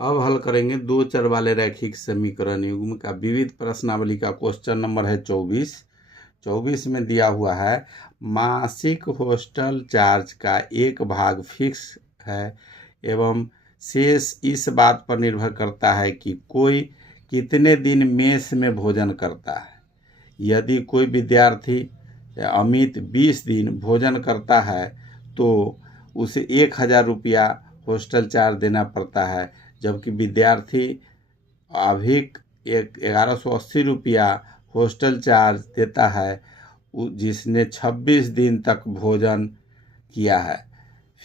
अब हल करेंगे दो चर वाले रैखिक समीकरण युग्म का विविध प्रश्नावली का क्वेश्चन नंबर है 24 में दिया हुआ है मासिक हॉस्टल चार्ज का एक भाग फिक्स है एवं शेष इस बात पर निर्भर करता है कि कोई कितने दिन मेस में भोजन करता है। यदि कोई विद्यार्थी अमित 20 दिन भोजन करता है तो उसे 1000 रुपया हॉस्टल चार्ज देना पड़ता है, जबकि विद्यार्थी अभिक 1180 रुपया हॉस्टल चार्ज देता है जिसने 26 दिन तक भोजन किया है।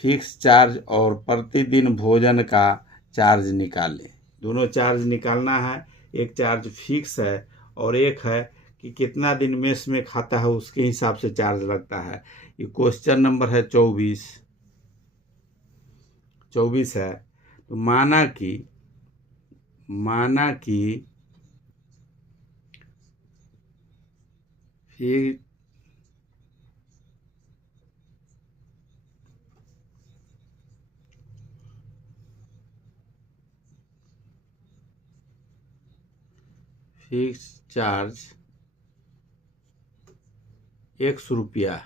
फिक्स चार्ज और प्रतिदिन भोजन का चार्ज निकालें। दोनों चार्ज निकालना है, एक चार्ज फिक्स है और एक है कि कितना दिन मेस में खाता है उसके हिसाब से चार्ज लगता है। ये क्वेश्चन नंबर है 24 है। तो माना कि फिर फिक्स चार्ज 100 रुपया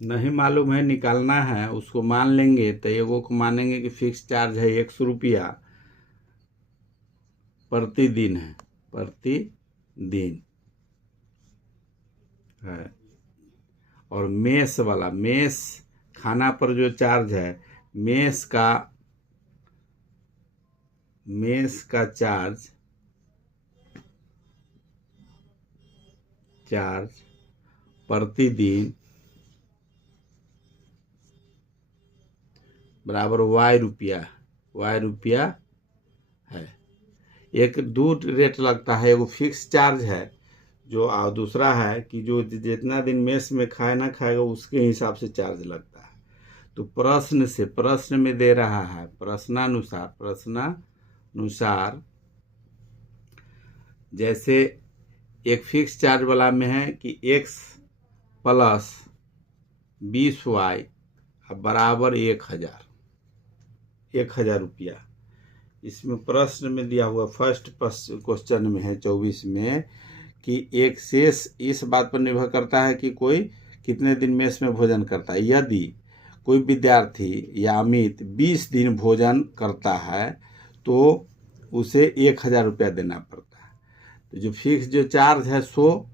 नहीं मालूम है, निकालना है, उसको मान लेंगे तो एगो को मानेंगे कि फिक्स चार्ज है 100 रुपया प्रतिदिन है, प्रतिदिन है। और मेस वाला, मेस खाना पर जो चार्ज है, मेस का चार्ज प्रतिदिन बराबर y रुपया है। एक दो रेट लगता है, एगो फिक्स चार्ज है जो, और दूसरा है कि जो जितना दिन मेस में खाना खाएगा उसके हिसाब से चार्ज लगता है। तो प्रश्न में दे रहा है प्रश्नानुसार जैसे एक फिक्स चार्ज वाला में है कि x प्लस 20y बराबर 1000 रुपया। इसमें प्रश्न में दिया हुआ फर्स्ट क्वेश्चन में है 24 में कि एक शेष इस बात पर निर्भर करता है कि कोई कितने दिन मेस में भोजन करता है। यदि कोई विद्यार्थी या अमित 20 दिन भोजन करता है तो उसे 1000 रुपया देना पड़ता है। तो जो फिक्स जो चार्ज है 100,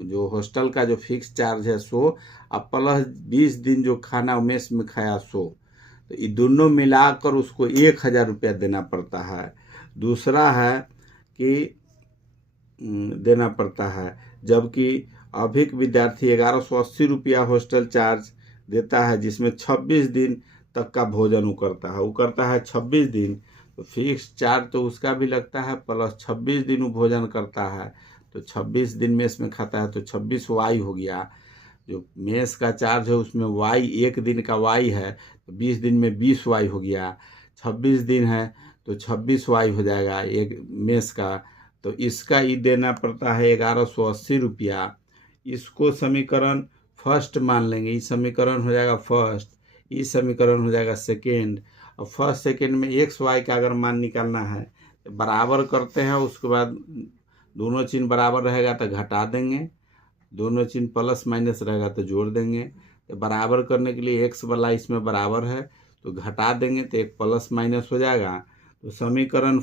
जो हॉस्टल का जो फिक्स चार्ज है 100 अब प्लस 20 दिन जो खाना मेस में खाया 100, तो ये दोनों मिलाकर उसको 1000 रुपया देना पड़ता है। दूसरा है कि देना पड़ता है, जबकि अभिक विद्यार्थी 1180 रुपया हॉस्टल चार्ज देता है जिसमें 26 दिन तक का भोजन वो करता है 26 दिन, तो फिक्स चार्ज तो उसका भी लगता है प्लस 26 दिन वो भोजन करता है, तो 26 दिन मेस में खाता है तो 26 वाई हो गया। जो मेस का चार्ज है उसमें वाई एक दिन का वाई है तो 20 दिन में 20 वाई हो गया, 26 दिन है तो 26 वाई हो जाएगा एक मेस का। तो इसका ही देना पड़ता है 1180 रुपया। इसको समीकरण फर्स्ट मान लेंगे, ये समीकरण हो जाएगा फर्स्ट, ये समीकरण हो जाएगा सेकेंड। और फर्स्ट सेकेंड में एक्स वाई का अगर मान निकालना है तो बराबर करते हैं, उसके बाद दोनों चिन्ह बराबर रहेगा तो घटा देंगे, दोनों चिन्ह प्लस माइनस रहेगा तो जोड़ देंगे। तो बराबर करने के लिए एक्स वाला इसमें बराबर है तो घटा देंगे तो एक प्लस माइनस हो जाएगा। तो समीकरण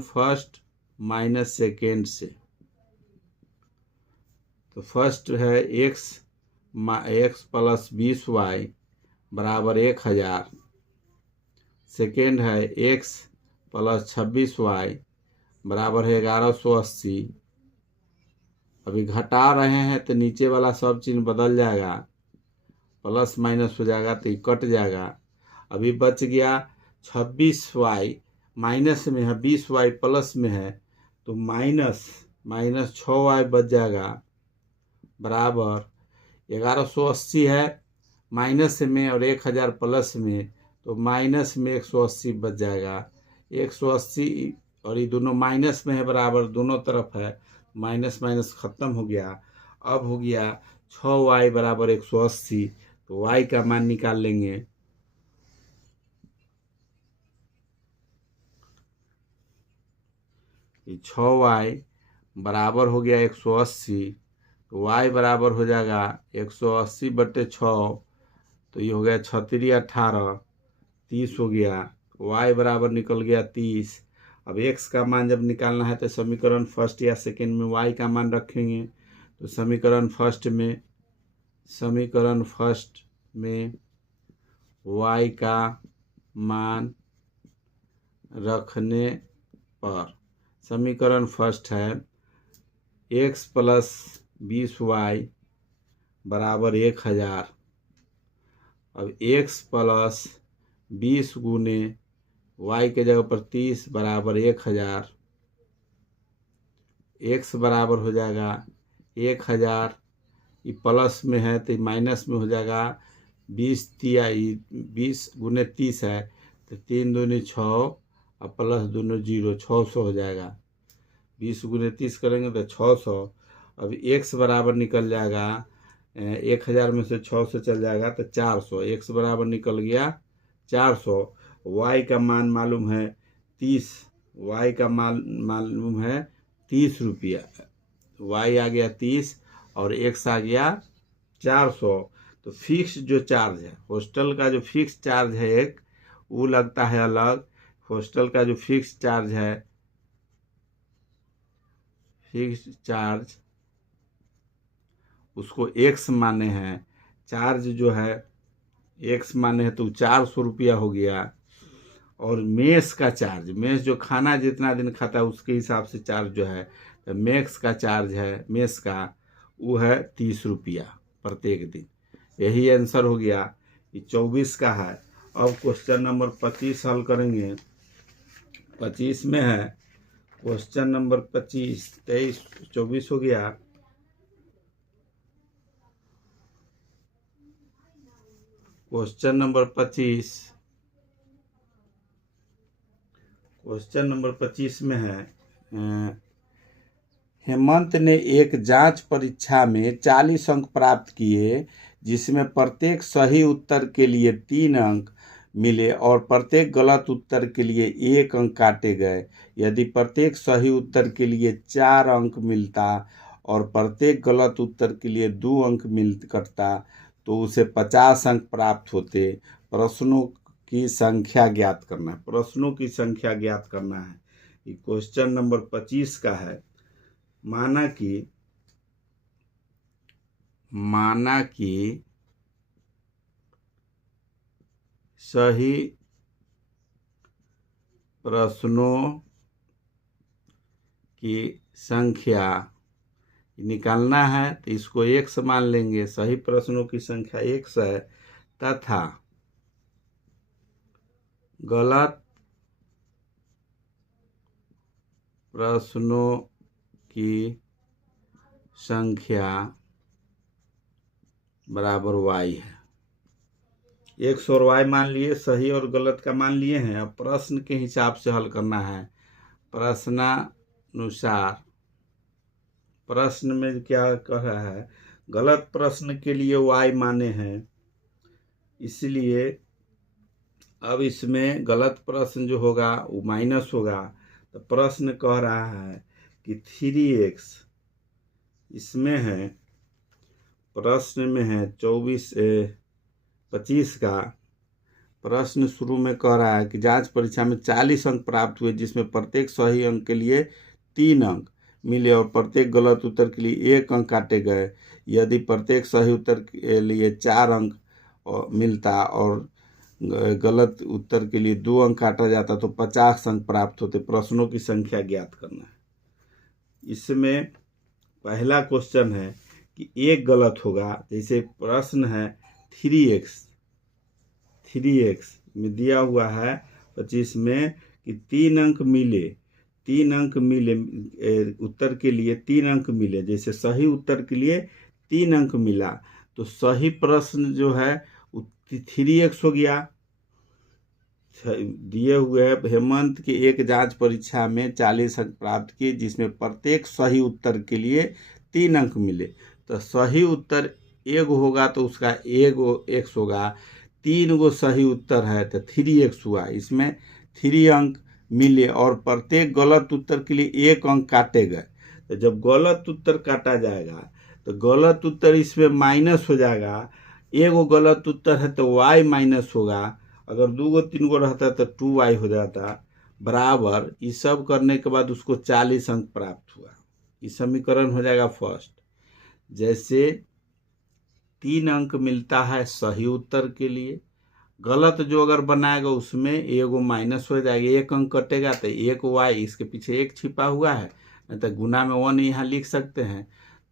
फर्स्ट माइनस सेकेंड से, तो फर्स्ट है एक्स प्लस 20y बराबर 1000, सेकेंड है एक्स प्लस 26y बराबर है 1180। अभी घटा रहे हैं तो नीचे वाला सब चिन्ह बदल जाएगा, प्लस माइनस हो जाएगा तो ये कट जाएगा। अभी बच गया 26y, माइनस में है 20y प्लस में है तो माइनस 6y बच जाएगा बराबर 1180 है माइनस में और 1000 प्लस में, तो माइनस में 180 बच जाएगा। 180 और ये दोनों माइनस में है बराबर, दोनों तरफ है, माइनस माइनस खत्म हो गया। अब हो गया 6y बराबर 180, तो y का मान निकाल लेंगे। ये 6y बराबर हो गया 180, तो y बराबर हो जाएगा 180/6, तो ये हो गया 6×3 = 18, 30 हो गया। y बराबर निकल गया 30। अब x का मान जब निकालना है तो समीकरण फर्स्ट या सेकेंड में y का मान रखेंगे। तो समीकरण फर्स्ट में y का मान रखने पर समीकरण फर्स्ट है x + 20y बराबर 1000। अब x + 20 गुने y के जगह पर 30 बराबर 1000। x बराबर हो जाएगा 1000, ये प्लस में है तो माइनस में हो जाएगा। 20 गुने 30 है तो 3 दूनी 6 और प्लस दूनी 0, 600 हो जाएगा। 20 गुने 30 करेंगे तो 600। अब x बराबर निकल जाएगा 1000 में से 600 चल जाएगा तो 400। x बराबर निकल गया 400। y का मान मालूम है 30, y का मान मालूम है 30 रुपया। y आ गया 30 और x आ गया 400। तो फिक्स जो चार्ज है, हॉस्टल का जो फिक्स चार्ज है एक, वो लगता है अलग। हॉस्टल का जो फिक्स चार्ज है, फिक्स चार्ज उसको x माने हैं। चार्ज जो है x माने हैं तो 400 रुपया हो गया। और मेस का चार्ज, मेस जो खाना जितना दिन खाता है उसके हिसाब से चार्ज जो है, तो मेस का चार्ज है, मेस का वो है 30 रुपया प्रत्येक दिन। यही आंसर हो गया। ये 24 का है। अब क्वेश्चन नंबर 25 हल करेंगे। 25 में है क्वेश्चन नंबर 25, 23, 24 हो गया। क्वेश्चन नंबर 25 में है हेमंत ने एक जांच परीक्षा में 40 अंक प्राप्त किए, जिसमें प्रत्येक सही उत्तर के लिए 3 अंक मिले और प्रत्येक गलत उत्तर के लिए 1 अंक काटे गए। यदि प्रत्येक सही उत्तर के लिए 4 अंक मिलता और प्रत्येक गलत उत्तर के लिए 2 अंक करता तो उसे 50 अंक प्राप्त होते। प्रश्नों की संख्या ज्ञात करना है। प्रश्नों की संख्या ज्ञात करना है। ये क्वेश्चन नंबर 25 का है। माना कि सही प्रश्नों की संख्या निकालना है तो इसको x मान लेंगे। सही प्रश्नों की संख्या x है तथा गलत प्रश्नों की संख्या बराबर y है। x और y मान लिए, सही और गलत का मान लिए हैं। अब प्रश्न के हिसाब से हल करना है। प्रश्नानुसार प्रश्न में क्या कह रहा है, गलत प्रश्न के लिए y माने हैं, इसलिए अब इसमें गलत प्रश्न जो होगा वो माइनस होगा। तो प्रश्न कह रहा है कि 3x, इसमें है प्रश्न में है 25 का प्रश्न शुरू में कह रहा है कि जांच परीक्षा में 40 अंक प्राप्त हुए, जिसमें प्रत्येक सही अंक के लिए 3 अंक मिले और प्रत्येक गलत उत्तर के लिए 1 अंक काटे गए। यदि प्रत्येक सही उत्तर के लिए 4 अंक मिलता और गलत उत्तर के लिए 2 अंक काटा जाता तो 50 अंक प्राप्त होते। प्रश्नों की संख्या ज्ञात करना है। इसमें पहला क्वेश्चन है कि एक गलत होगा। जैसे प्रश्न है 3x में दिया हुआ है 25 में कि 3 अंक मिले उत्तर के लिए 3 अंक मिले। जैसे सही उत्तर के लिए 3 अंक मिला तो सही प्रश्न जो है 3x हो गया। दिए हुए हेमंत के एक जांच परीक्षा में 40 अंक प्राप्त किए, जिसमें प्रत्येक सही उत्तर के लिए 3 अंक मिले। तो सही उत्तर 1 होगा तो उसका 1x होगा। 3 गो सही उत्तर है तो 3x हुआ। इसमें 3 अंक मिले और प्रत्येक गलत उत्तर के लिए 1 अंक काटे गए। तो जब गलत उत्तर काटा जाएगा तो गलत उत्तर इसमें माइनस हो जाएगा। एगो गलत उत्तर है तो y माइनस होगा, अगर 2 गो 3 गो रहता तो 2y हो जाता, बराबर। ये सब करने के बाद उसको 40 अंक प्राप्त हुआ। ये समीकरण हो जाएगा फर्स्ट। जैसे 3 अंक मिलता है सही उत्तर के लिए, गलत जो अगर बनाएगा उसमें एगो माइनस हो जाएगा, 1 अंक कटेगा तो 1y, इसके पीछे 1 छिपा हुआ है, नहीं तो गुना में 1 यहाँ लिख सकते हैं,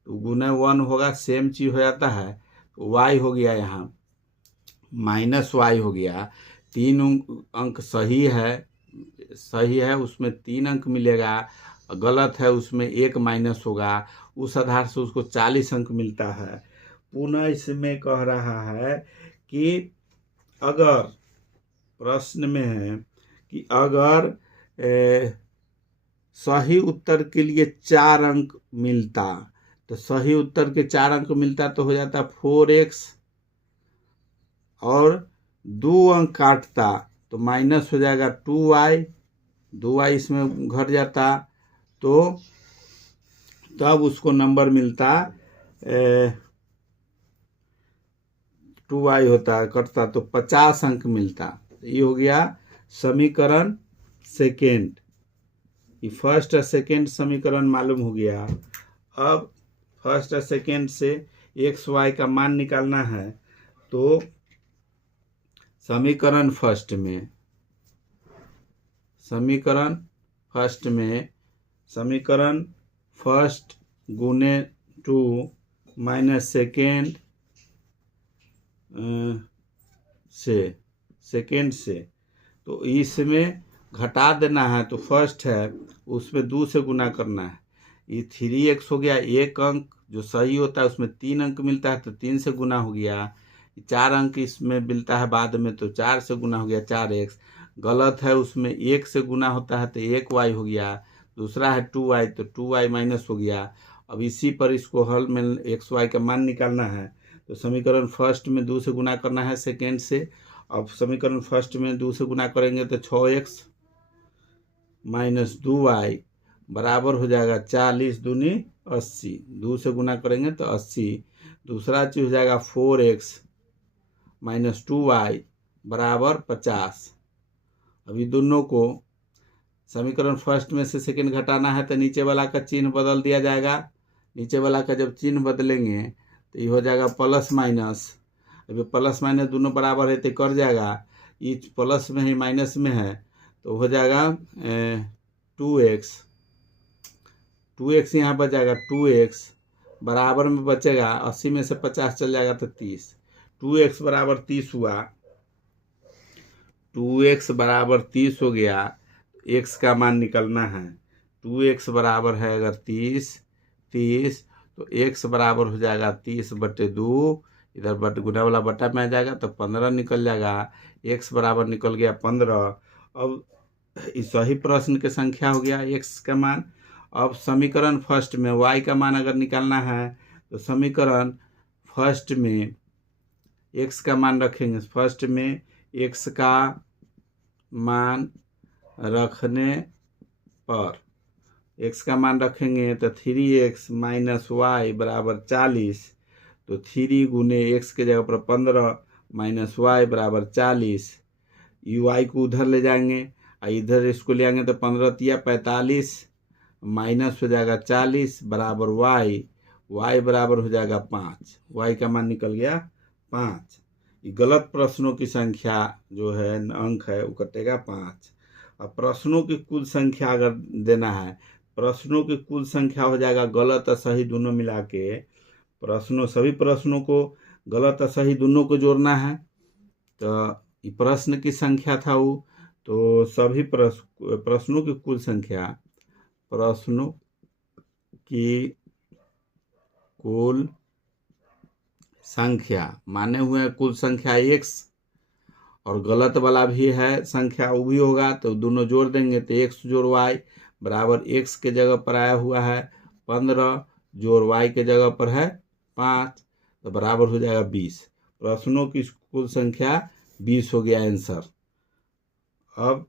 तो गुना 1 होगा, सेम चीज हो जाता है। तो y हो गया यहाँ माइनस y हो गया। 3 अंक सही है उसमें 3 अंक मिलेगा, गलत है उसमें 1 माइनस होगा, उस आधार से उसको 40 अंक मिलता है। पुनः इसमें कह रहा है कि अगर प्रश्न में है कि अगर सही उत्तर के लिए 4 अंक मिलता, तो सही उत्तर के 4 अंक मिलता तो हो जाता 4x, और 2 अंक काटता तो माइनस हो जाएगा 2y इसमें घट जाता, तो तब उसको नंबर मिलता 2y होता है, कटता तो 50 अंक मिलता। ये हो गया समीकरण सेकेंड। ये फर्स्ट और सेकेंड समीकरण मालूम हो गया। अब फर्स्ट और सेकेंड से एक्स वाई का मान निकालना है, तो समीकरण फर्स्ट समीकरण फर्स्ट गुने 2 माइनस सेकेंड से, तो इसमें घटा देना है, तो फर्स्ट है उसमें 2 से गुना करना है। ये 3x हो गया, 1 अंक जो सही होता है उसमें 3 अंक मिलता है तो 3 से गुना हो गया। 4 अंक इसमें मिलता है बाद में तो 4 से गुना हो गया 4x। गलत है उसमें 1 से गुना होता है तो 1y हो गया। दूसरा है 2y तो 2y माइनस हो गया। अब इसी पर इसको हल में एक्स वाई का मान निकालना है, तो समीकरण फर्स्ट में 2 से गुना करना है सेकेंड से। अब समीकरण फर्स्ट में 2 से गुना करेंगे तो 6x माइनस 2y बराबर हो जाएगा 40 दूनी 80, 2 से गुना करेंगे तो 80। दूसरा चीज हो जाएगा 4x माइनस 2y बराबर 50। अभी दोनों को समीकरण फर्स्ट में से सेकेंड घटाना है तो नीचे वाला का चिन्ह बदल दिया जाएगा। नीचे वाला का जब चिन्ह बदलेंगे तो ये हो जाएगा प्लस माइनस। अभी प्लस माइनस दोनों बराबर है तो कर जाएगा, ये प्लस में है माइनस में है तो हो जाएगा 2x यहाँ बच जाएगा। 2x बराबर में बचेगा 80 में से 50 चल जाएगा तो 30। 2x बराबर 30 हुआ, 2x बराबर 30 हो गया। x का मान निकलना है। 2x बराबर है अगर 30 तो x बराबर हो जाएगा 30/2, इधर गुना वाला बटा में आ जाएगा तो 15 निकल जाएगा। x बराबर निकल गया 15। अब इस सही प्रश्न के संख्या हो गया x का मान। अब समीकरण फर्स्ट में y का मान अगर निकालना है तो समीकरण फर्स्ट में x का मान रखेंगे। फर्स्ट में x का मान रखने पर x का मान रखेंगे तो 3x माइनस वाई बराबर 40, तो 3 गुने x के जगह पर 15 माइनस वाई बराबर 40। y को उधर ले जाएंगे, इधर इसको ले आएंगे तो 15 तिया 45 माइनस हो जाएगा 40 बराबर y बराबर हो जाएगा 5। y का मान निकल गया 5। गलत प्रश्नों की संख्या जो है अंक है वो कटेगा 5। अब प्रश्नों की कुल संख्या अगर देना है, प्रश्नों की कुल संख्या हो जाएगा गलत और सही दोनों मिला के। सभी प्रश्नों को गलत और सही दोनों को जोड़ना है, तो प्रश्न की संख्या था वो, तो सभी प्रश्नों की कुल संख्या, प्रश्नों की कुल संख्या माने हुए कुल संख्या x, और गलत वाला भी है संख्या वो भी होगा, तो दोनों जोड़ देंगे तो x जोड़ y बराबर x के जगह पर आया हुआ है 15 जोड़ y के जगह पर है 5, तो बराबर हो जाएगा 20। प्रश्नों की कुल संख्या 20 हो गया आंसर। अब